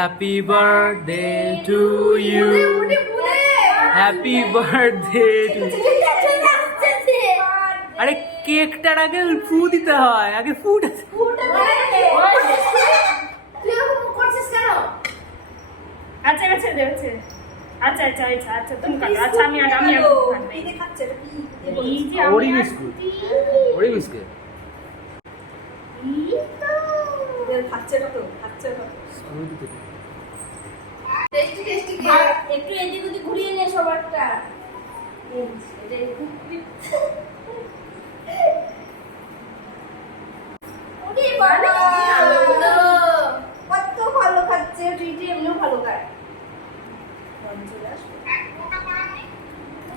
Happy birthday to you, happy birthday to. আরে কেকটার আগে ফু দিতে হয়, আগে ফুট। আচ্ছা আচ্ছা দেখছে, আচ্ছা আচ্ছা আচ্ছা আচ্ছা তুমি কাটো। আচ্ছা আমি ওরি বিস্কুট, ওরি বিস্কুট একটু এদিক ওদিক ঘুরিয়ে নিয়ে সবারটা। কত ভালো খাচ্ছে, ট্রিটি এমনিও ভালো খায়।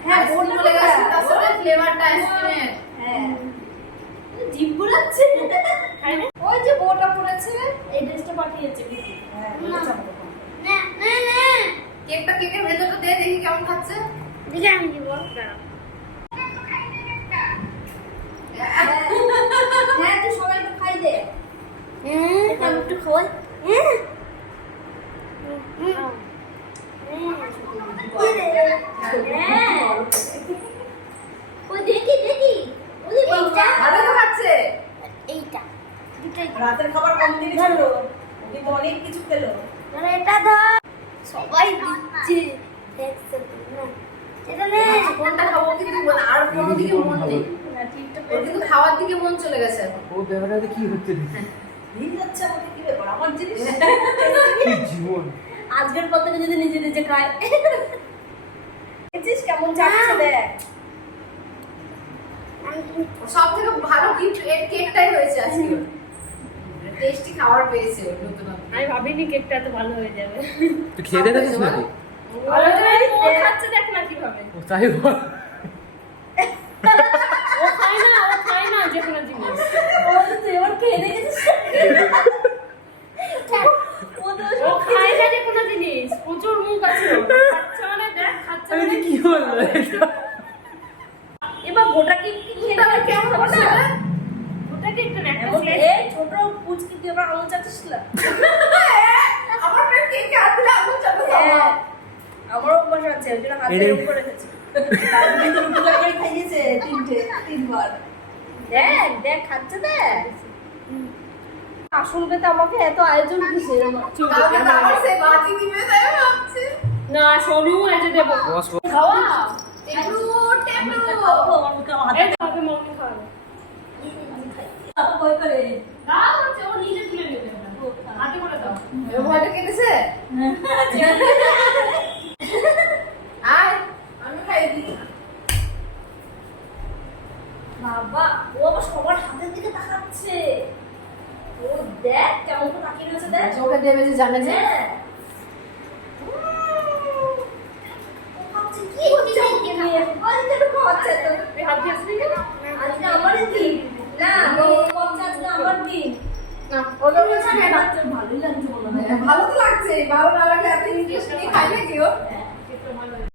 হ্যাঁ বোন বলে গেছে তারপরে ফ্লেভারটা আইসক্রিমের। হ্যাঁ জিভ বুলাচ্ছে। ওই যে বোটা পড়েছে, এই ড্রেসটা পাঠিয়েছে দিদি। হ্যাঁ না না না কেকটা, কেকের ভেতরটা দে দেখি কেমন খাচ্ছে। দেখি আমি দিব। হ্যাঁ তুই সবাইকে খাই দে। হ্যাঁ আমি একটু খাওয়াই। ও দেখি দেখি এইটা ভালো তো খাচ্ছে। এইটা রাতের খাবার কম দিবি ছিল, ওকে তো অনেক কিছু খেলো। মানে এটা ধর সবাই দিচ্ছে দেখছে না, এটা নে কোনটা খাবো কিন্তু আর কোনো দিকে মন নেই। ওর কিন্তু খাওয়ার দিকে মন চলে গেছে এখন। ও ব্যাপারটা কি হচ্ছে দিন যাচ্ছে আমাকে কি ব্যাপার, আমার জিনিস কি জীবন। আজকের পর থেকে যদি নিজে নিজে খায়। দেখছিস কেমন যাচ্ছে দেখ। সব থেকে ভালো গিফট এর কেকটাই হয়েছে আজকে। টেস্টি খাবার পেয়েছে ওর নতুন। আমি ভাবিনি কেকটা এত ভালো হয়ে যাবে। তুই খেয়ে দেখেছিস নাকি? ভালো তো ও খাচ্ছে দেখ না কিভাবে। ও তাই বল। ও খায় না যে কোনো জিনিস। ও তো এবার খেয়ে দেখেছিস। ও খায় না যে কোনো জিনিস, প্রচুর মুখ আছে ওর। খাচ্ছে মানে দেখ খাচ্ছে আমি মানে কি বললো এটা? এবার গোটা কেক এটা আবার কেমন করছে? গোটা কেকটা না একটা এই ছোট পুচকি তুই আবার আঙুল চাচ্ছিস না। আমার ফ্রেন্ড কেকে হাত দিলে আঙুল চাপে খাওয়া। আমারও অভ্যাস আছে, ওই জন্য হাতে এরকম করে রেখেছি। তার কিন্তু রুটি তরকারি খাইয়েছে তিনবার। দেখ দেখ খাচ্ছে দেখ। আসল তো আমাকে এত আয়োজন কিসের আমার কালকে তো আবার সেই বাটি দিবে তাই ভাবছি। না শোনো এই যে দেবো বস বস। খাওয়া টেবলু টেবলু। এই তো আগে মনে খাওয়া কই করে দাও হচ্ছে ও নিজে তুলে নেবে হাতে করে দাও। ও ভয়টা কেটেছে? আয় আমি খাইয়ে দিই। বাবা ও আবার সবার হাতের দিকে তাকাচ্ছে। ও দেখ কেমন করে তাকিয়ে রয়েছে দেখ। ওকে দেবে যে জানে যে হ্যাঁ। ও ভাবছে কি হচ্ছে ওকে নিয়ে। আজকে তো খাওয়াচ্ছে তো। এই হাত দিয়ে আসবি কেন? আজকে আমারই দিন। না ও ভাবছে আজকে আমার দিন। না ওকে বলছে না। ভালোই লাগছে মনে হয়। ভালো তো লাগছে, ভালো না লাগলে এত ইন্টারেস্ট নিয়ে খাই নাকি ও?